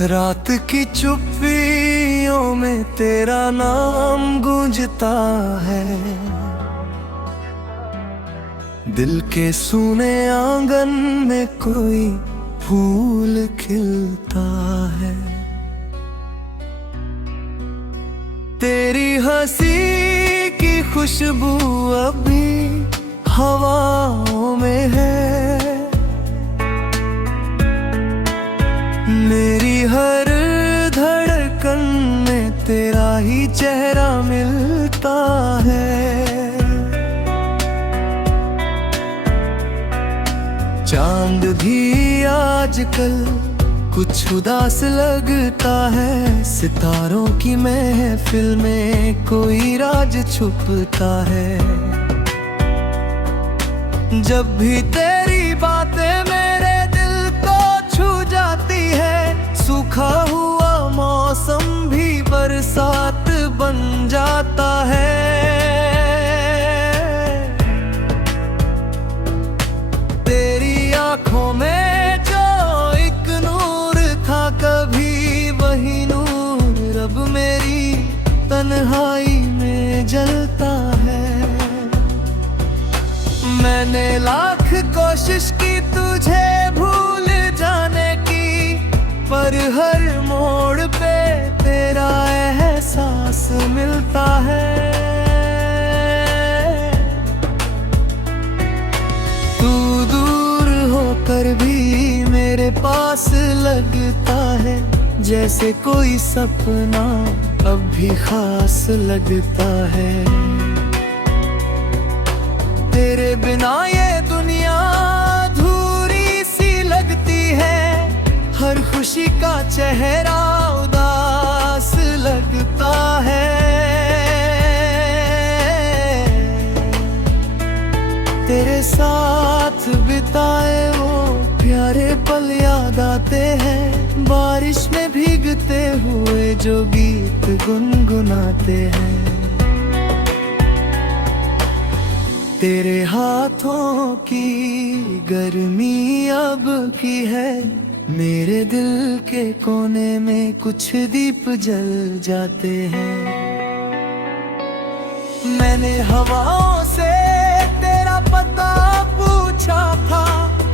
रात की चुप्पियों में तेरा नाम गूंजता है। दिल के सूने आंगन में कोई फूल खिलता है। तेरी हंसी की खुशबू अभी हवाओं में है। मेरी हर धड़कन में तेरा ही चेहरा मिलता है। चांद भी आजकल कुछ उदास लगता है। सितारों की महफिल में कोई राज छुपता है। जब भी तेरी बातें मेरे दिल को छू जाती है, सूखा हुआ मौसम भी बरसात बन जाता है। तेरी आंखों में जो एक नूर था, कभी वही नूर अब मेरी तन्हाई में जलता है। मैंने लाख कोशिश की तुझे भूल जाने की, पर हर मोड़ पे तेरा एहसास मिलता है। तू दूर होकर भी मेरे पास लगता है, जैसे कोई सपना अब भी खास लगता है। तेरे बिना ये दुनिया अधूरी सी लगती है। हर खुशी का चेहरा उदास लगता है। तेरे साथ बिताए वो प्यारे पल याद आते हैं। बारिश में भीगते हुए जो गीत गुनगुनाते हैं। तेरे हाथों की गर्मी अब की है। मेरे दिल के कोने में कुछ दीप जल जाते हैं। मैंने हवाओं से तेरा पता पूछा था,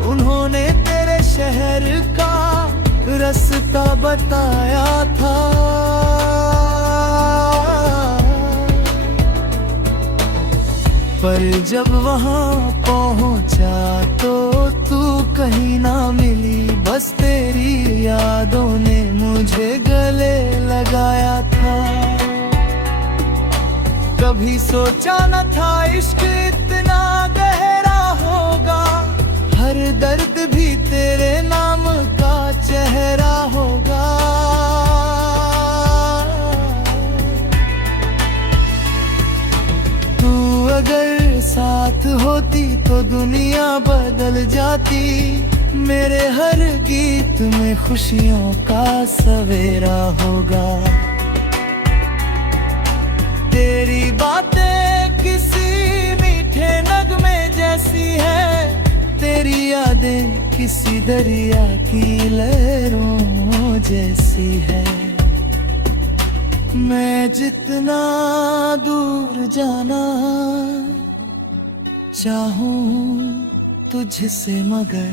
उन्होंने तेरे शहर का रास्ता बताया था। पर जब वहां पहुंचा तो तू कहीं ना मिली। बस तेरी यादों ने मुझे गले लगाया था। कभी सोचा न था इश्क इतना गहरा होगा। हर दर्द भी तेरे नाम का चेहरा होगा। अगर साथ होती तो दुनिया बदल जाती। मेरे हर गीत में खुशियों का सवेरा होगा। तेरी बातें किसी मीठे नगमे जैसी है। तेरी यादें किसी दरिया की लहरों जैसी है। मैं जितना दूर जाना चाहूं तुझसे, मगर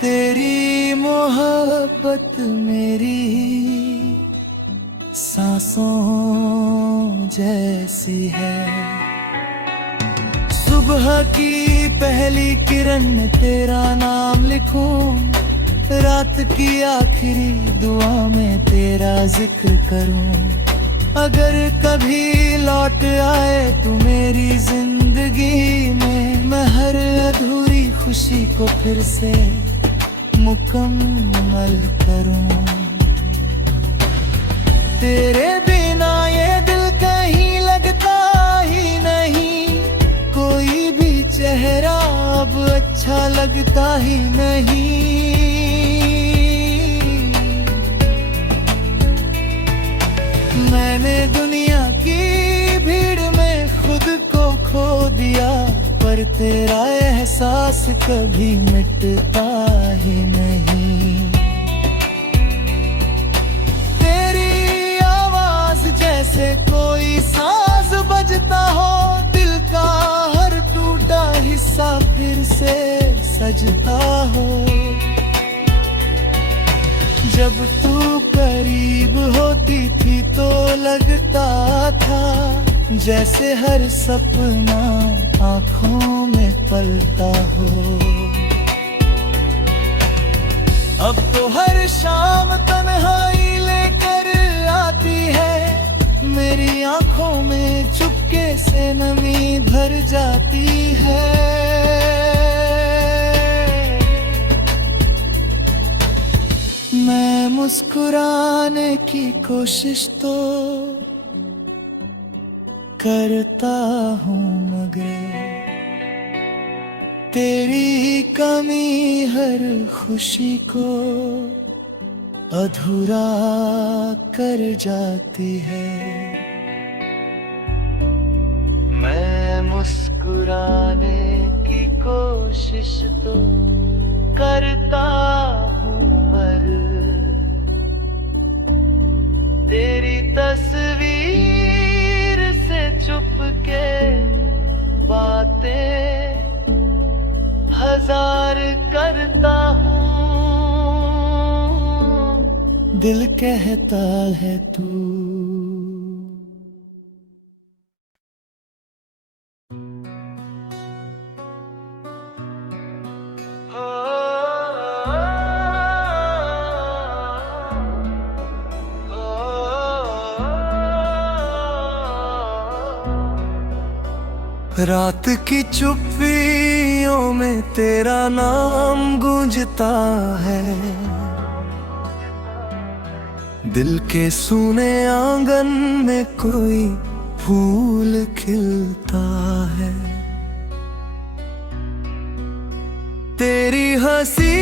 तेरी मोहब्बत मेरी सांसों जैसी है। सुबह की पहली किरण में तेरा नाम लिखूं। रात की आखिरी दुआ में तेरा जिक्र करूं। अगर कभी लौट आए तू मेरी जिंदगी में, मैं हर अधूरी खुशी को फिर से मुकम्मल करूं। तेरे बिना ये दिल कहीं लगता ही नहीं। कोई भी चेहरा अब अच्छा लगता ही नहीं। मैंने दुनिया की भीड़ में खुद को खो दिया, पर तेरा एहसास कभी मिटता ही नहीं। जब तू करीब होती थी तो लगता था जैसे हर सपना आँखों में पलता हो। अब तो हर शाम तन्हाई लेकर आती है, मेरी आंखों में चुपके से नमी भर जाती है। मैं मुस्कुराने की कोशिश तो करता हूँ मगर तेरी कमी हर खुशी को अधूरा कर जाती है। मैं मुस्कुराने की कोशिश तो करता हूँ मगर तेरी तस्वीर से चुपके बातें हजार करता हूँ। दिल कहता है तू रात की चुप्पियों में तेरा नाम गूंजता है, दिल के सूने आंगन में कोई फूल खिलता है। तेरी हंसी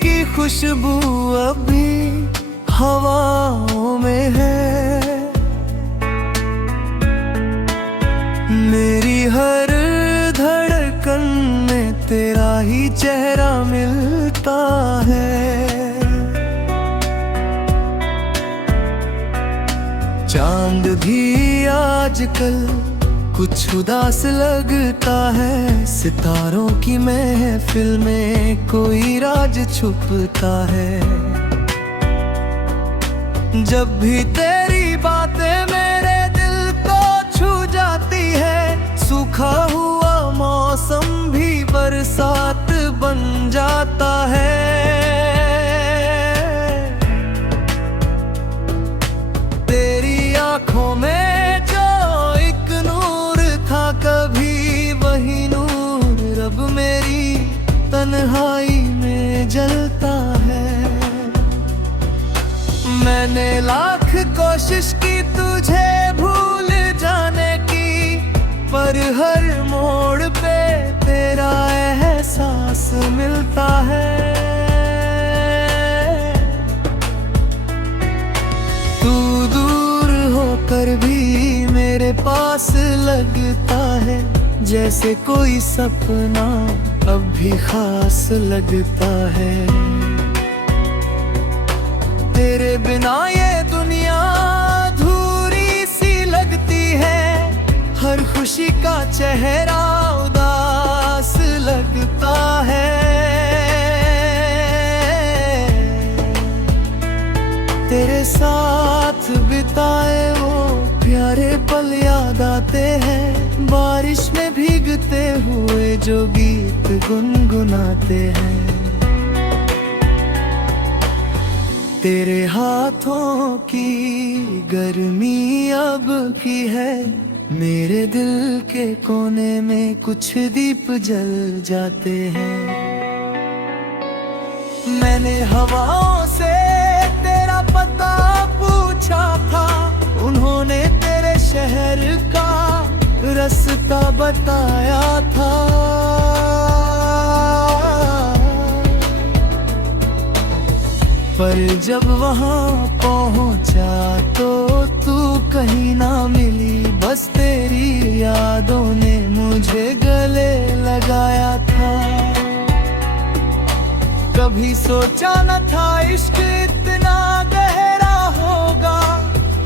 की खुशबू अभी हवाओं में है, मेरी हर धड़कन में तेरा ही चेहरा मिलता है। चांद भी आजकल कुछ उदास लगता है, सितारों की महफिल में कोई राज छुपता है। जब भी तेरी बातें मेरे दिल को छू जाती है, सूखा हुआ मौसम भी बरसात बन जाता है। तेरी आंखों में जो एक नूर था कभी वही नूर अब मेरी तन्हाई में जलता है। मैंने लाख कोशिश की तुझे भूल जाने की, पर हर मोड़ पे तेरा एहसास मिलता है। तू दूर होकर भी मेरे पास लगता है, जैसे कोई सपना अब भी खास लगता है। तेरे बिना ये दुनिया अधूरी सी लगती है, हर खुशी का चेहरा उदास लगता है। तेरे साथ बिताए वो प्यारे पल याद आते हैं, बारिश में भीगते हुए जो गीत गुनगुनाते हैं। तेरे हाथों की गर्मी अब की है, मेरे दिल के कोने में कुछ दीप जल जाते हैं। मैंने हवाओं से तेरा पता पूछा था, उन्होंने तेरे शहर का रास्ता बताया था। पर जब वहाँ पहुँचा तो तू कहीं ना मिली, बस तेरी यादों ने मुझे गले लगाया था। कभी सोचा न था इश्क इतना गहरा होगा,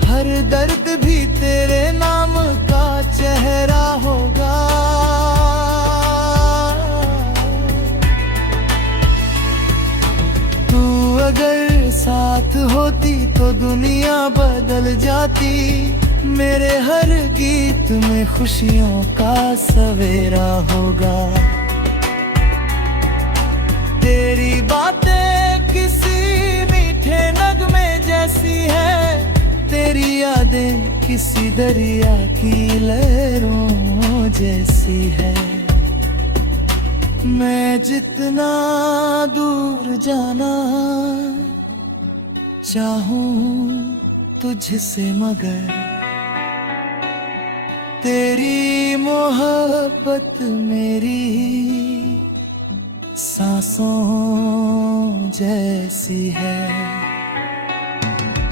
हर दर्द भी तेरे नाम का चेहरा होगा। तू अगर साथ होती तो दुनिया बदल जाती। मेरे हर गीत में खुशियों का सवेरा होगा। तेरी बातें किसी मीठे नगमे जैसी है, तेरी यादें किसी दरिया की लहरों जैसी है। मैं जितना दूर जाना चाहूं तुझसे, मगर तेरी मोहब्बत मेरी सांसों जैसी है।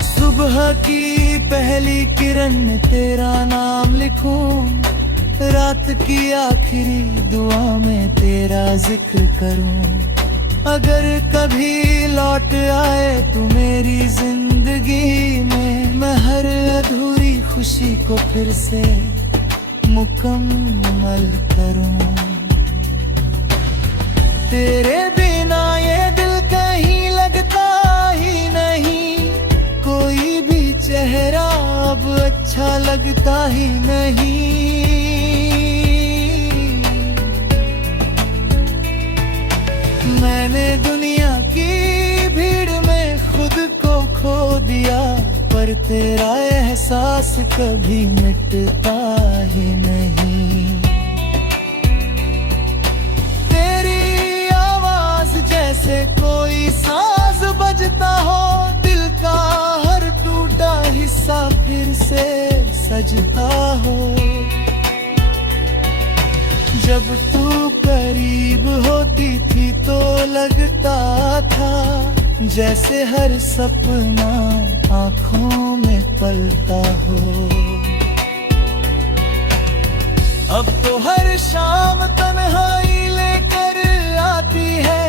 सुबह की पहली किरण में तेरा नाम लिखूं, रात की आखिरी दुआ में तेरा जिक्र करूं। अगर कभी लौट आए तू मेरी जिंदगी में, मैं हर अधूरी खुशी को फिर से मुकम्मल करूं। तेरे बिना ये दिल कहीं लगता ही नहीं, कोई भी चेहरा अब अच्छा लगता ही नहीं। मैंने दुनिया की भीड़ में खुद को खो दिया, पर तेरा एहसास कभी मिटता ही नहीं। तेरी आवाज जैसे कोई साज बजता हो, दिल का हर टूटा हिस्सा फिर से सजता हो। जब तू करीब होती थी तो लगता था जैसे हर सपना आँखों में पलता हो। अब तो हर शाम तन्हाई लेकर आती है,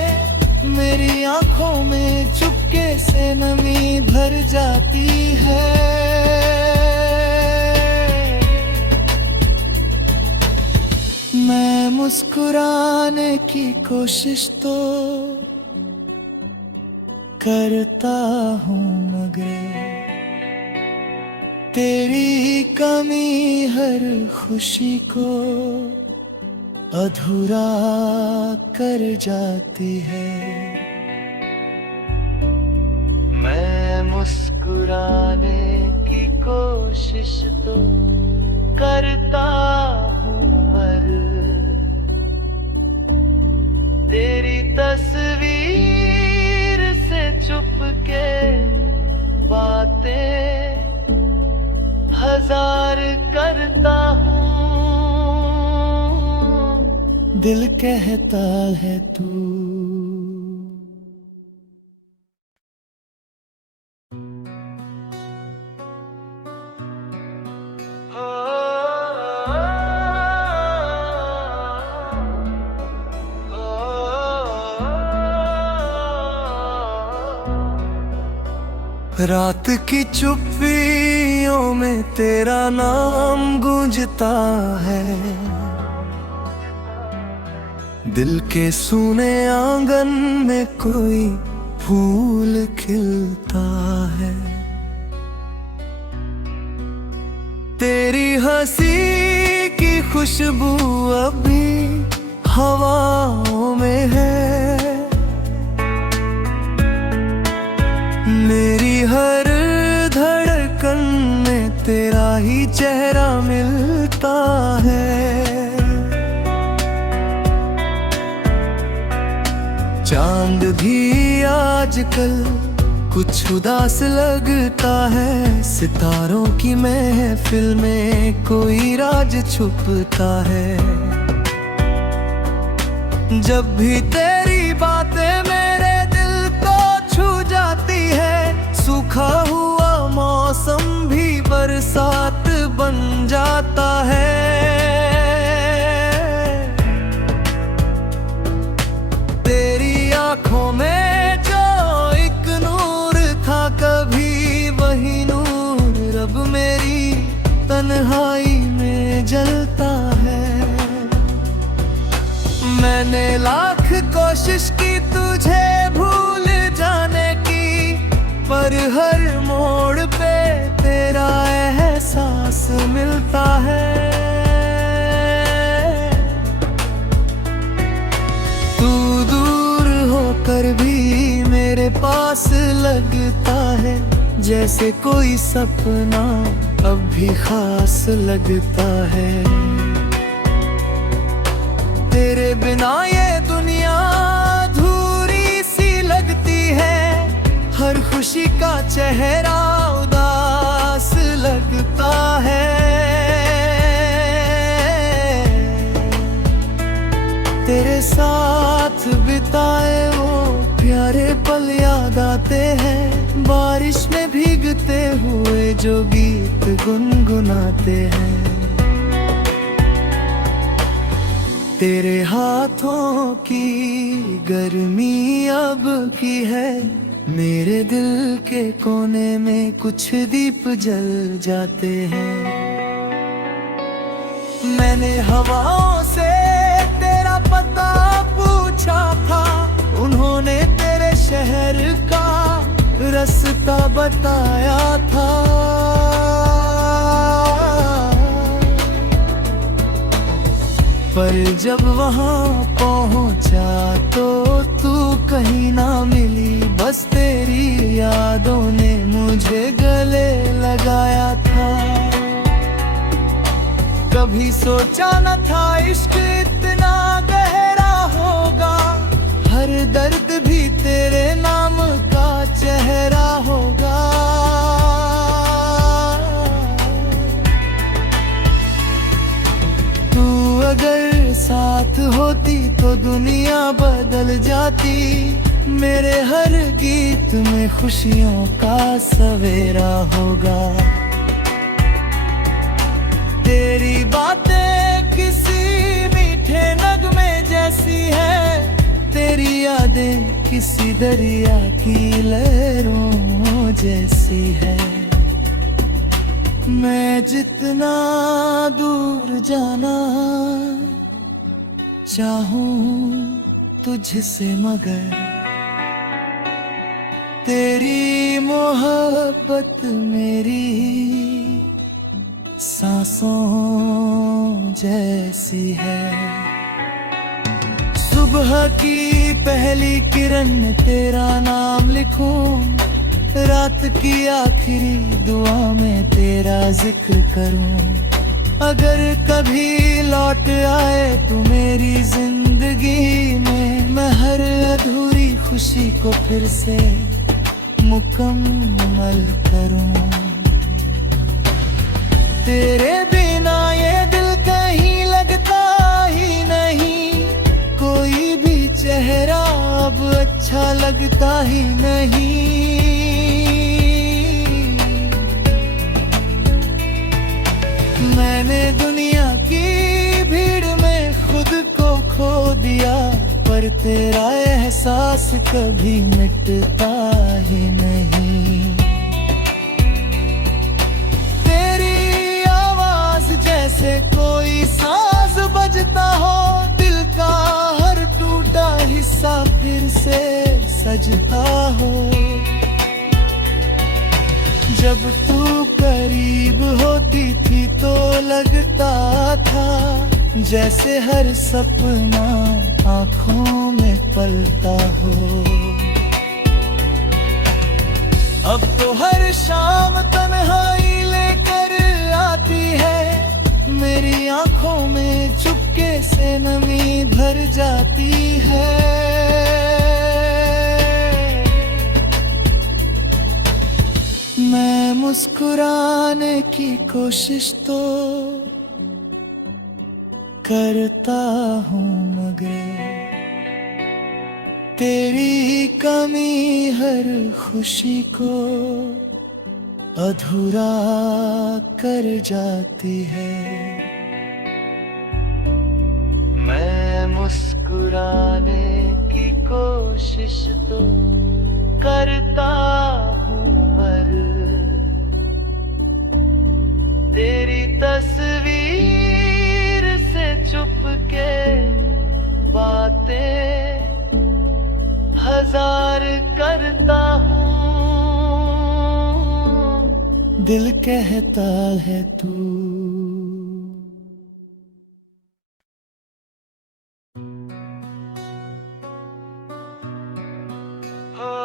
मेरी आँखों में चुपके से नमी भर जाती है। मैं मुस्कुराने की कोशिश तो करता हूँ, मगर तेरी कमी हर खुशी को अधूरा कर जाती है। मैं मुस्कुराने की कोशिश तो करता हूँ, मगर तेरी तस्वीर से चुपके बातें हजार करता हूँ। दिल कहता है तू रात की चुप्पियों में तेरा नाम गूंजता है, दिल के सूने आंगन में कोई फूल खिलता है। तेरी हंसी की खुशबू अभी हवाओं में है, मेरी हर धड़कन में तेरा ही चेहरा मिलता है। चांद भी आजकल कुछ उदास लगता है, सितारों की महफिल में कोई राज छुपता है। जब भी तेरी बातें मेरे दिल को छू जाती है, सूखा हुआ मौसम भी बरसात बन जाता है। तेरी आंखों में जो एक नूर था, कभी वही नूर अब मेरी तन्हाई में जलता है। मैंने लाख कोशिश की तुझे भूल जाने की, अपने पास लगता है, जैसे कोई सपना अब भी खास लगता है। तेरे बिना ये दुनिया अधूरी सी लगती है, हर खुशी का चेहरा उदास लगता है। तेरे साथ बिताए वो प्यारे पल याद आते हैं, बारिश में भीगते हुए जो गीत गुनगुनाते हैं। तेरे हाथों की गर्मी अब की है, मेरे दिल के कोने में कुछ दीप जल जाते हैं। मैंने हवाओं से तेरा पता पूछा था, उन्होंने तेरे शहर का रास्ता बताया था। पर जब वहां पहुंचा तो तू कहीं ना मिली, बस तेरी यादों ने मुझे गले लगाया था। कभी सोचा न था इश्क इतना गहरा होगा, हर दर्द भी तेरे नाम का चेहरा होगा। तू अगर साथ होती तो दुनिया बदल जाती, मेरे हर गीत में खुशियों का सवेरा होगा। तेरी बातें किसी मीठे नगमे जैसी है, तेरी यादें किसी दरिया की लहरों जैसी है। मैं जितना दूर जाना चाहूं तुझसे, मगर तेरी मोहब्बत मेरी सांसों जैसी है। सुबह की पहली किरण में तेरा नाम लिखूं, रात की आखिरी दुआ में तेरा जिक्र करूं। अगर कभी लौट आए तू मेरी जिंदगी में, मैं हर अधूरी खुशी को फिर से मुकम्मल करूं। तेरे बिना ये दिल कहीं लगता ही नहीं, कोई भी चेहरा अब अच्छा लगता ही नहीं। मैंने दुनिया की भीड़ में खुद को खो दिया, पर तेरा एहसास कभी मिटता ही नहीं। तेरी आवाज जैसे कोई साज बजता हो, दिल का हर टूटा हिस्सा फिर से सजता हो। जब तू करीब होती थी तो लगता था जैसे हर सपना आंखों में पलता हो। अब तो हर शाम तन्हाई लेकर आती है, मेरी आंखों में चुपके से नमी भर जाती है। मैं मुस्कुराने की कोशिश तो करता हूँ, मगर तेरी कमी हर खुशी को अधूरा कर जाती है। मैं मुस्कुराने की कोशिश तो करता हूँ, मगर तेरी तस्वीर से चुपके बातें हजार करता हूँ। दिल कहता है तू हो।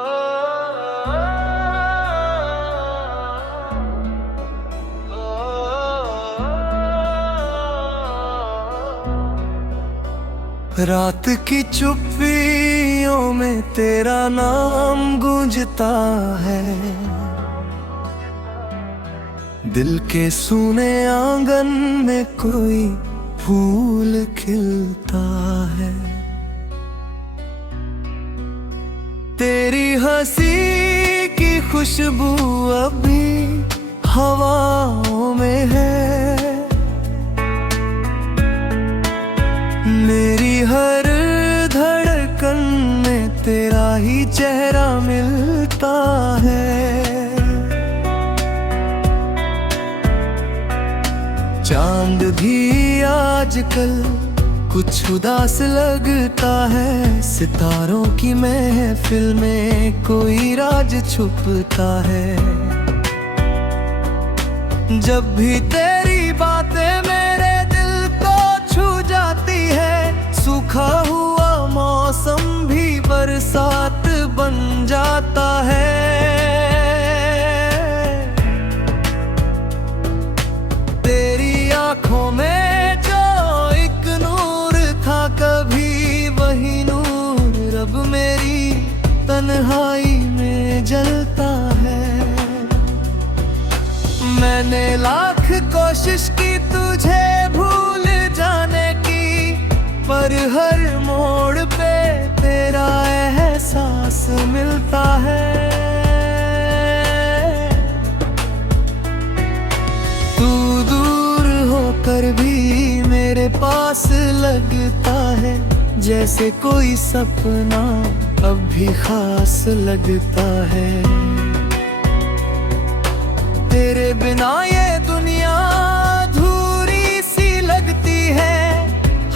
रात की चुप्पियों में तेरा नाम गूंजता है, दिल के सूने आंगन में कोई फूल खिलता है। तेरी हंसी की खुशबू अभी हवाओं में है, मेरी हर धड़कन में तेरा ही चेहरा मिलता है। चांद भी आजकल कुछ उदास लगता है, सितारों की महफिल में कोई राज छुपता है। जब भी तेरी बातें मेरे दिल को छू जाती है, सूखा हुआ मौसम भी बरसात बन जाता है। तेरी आंखों में जो एक नूर था, कभी वही नूर अब मेरी तन्हाई में जलता है। मैंने लाख कोशिश की तुझे भूल जाने की, पर हर मोड़ पे तेरा एहसास मिलता है। तू दूर होकर भी मेरे पास लगता है, जैसे कोई सपना अब भी खास लगता है। तेरे बिना ये दुनिया अधूरी सी लगती है,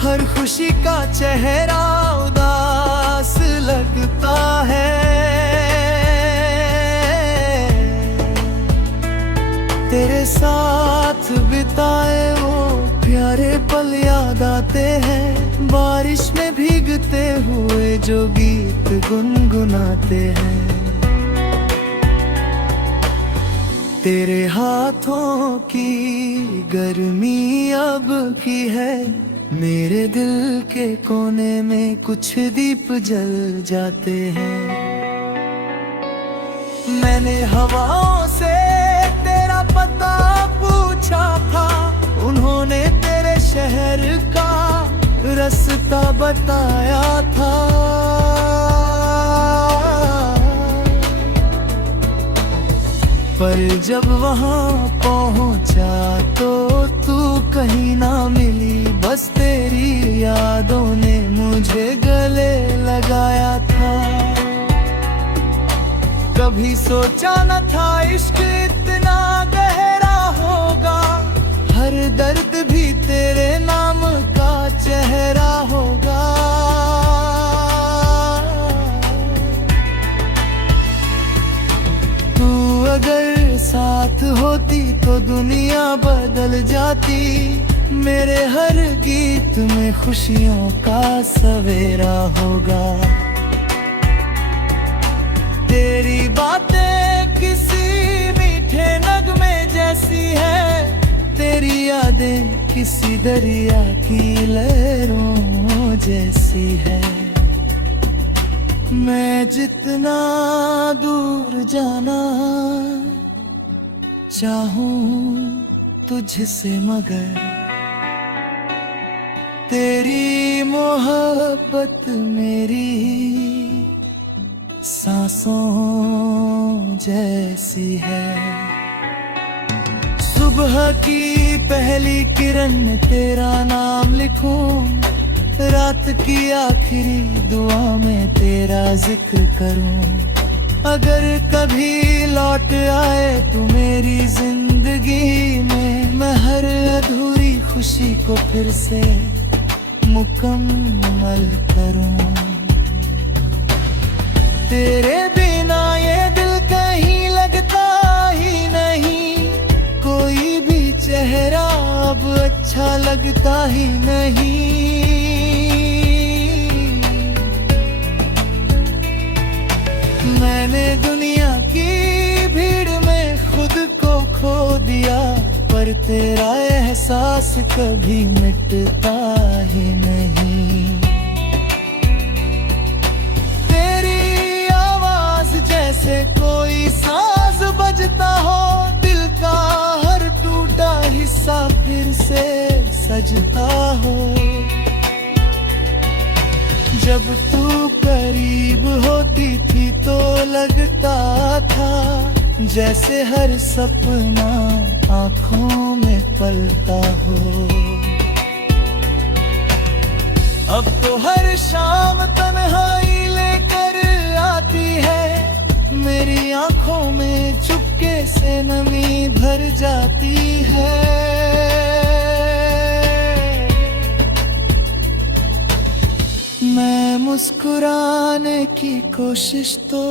हर खुशी का चेहरा उदास लगता है। तेरे साथ बिताए वो प्यारे पल याद आते हैं, बारिश में भीगते हुए जो गीत गुनगुनाते हैं। तेरे हाथों की गर्मी अब की है, मेरे दिल के कोने में कुछ दीप जल जाते हैं। मैंने हवाओं से तेरा पता पूछा था, उन्होंने तेरे शहर का रास्ता बताया था। पर जब वहां पहुंचा तो तू कहीं ना मिली, बस तेरी यादों ने मुझे गले लगाया था। कभी सोचा न था इश्क इतना गहरा होगा, हर दर्द भी तेरे नाम का चेहरा होगा। अगर साथ होती तो दुनिया बदल जाती, मेरे हर गीत में खुशियों का सवेरा होगा। तेरी बातें किसी मीठे नगमे जैसी है, तेरी यादें किसी दरिया की लहरों जैसी है। मैं जितना दूर जाना चाहूं तुझसे, मगर तेरी मोहब्बत मेरी सांसों जैसी है। सुबह की पहली किरण में तेरा नाम लिखूं, रात की आखिरी दुआ में तेरा जिक्र करूं। अगर कभी लौट आए तू मेरी जिंदगी में, मैं हर अधूरी खुशी को फिर से मुकम्मल करूं। तेरे बिना ये दिल कहीं लगता ही नहीं, कोई भी चेहरा अब अच्छा लगता ही नहीं। मैंने दुनिया की भीड़ में खुद को खो दिया, पर तेरा एहसास कभी मिटता ही नहीं। जब तू करीब होती थी तो लगता था जैसे हर सपना आंखों में पलता हो। अब तो हर शाम तन्हाई लेकर आती है, मेरी आंखों में चुपके से नमी भर जाती है। मैं मुस्कुराने की कोशिश तो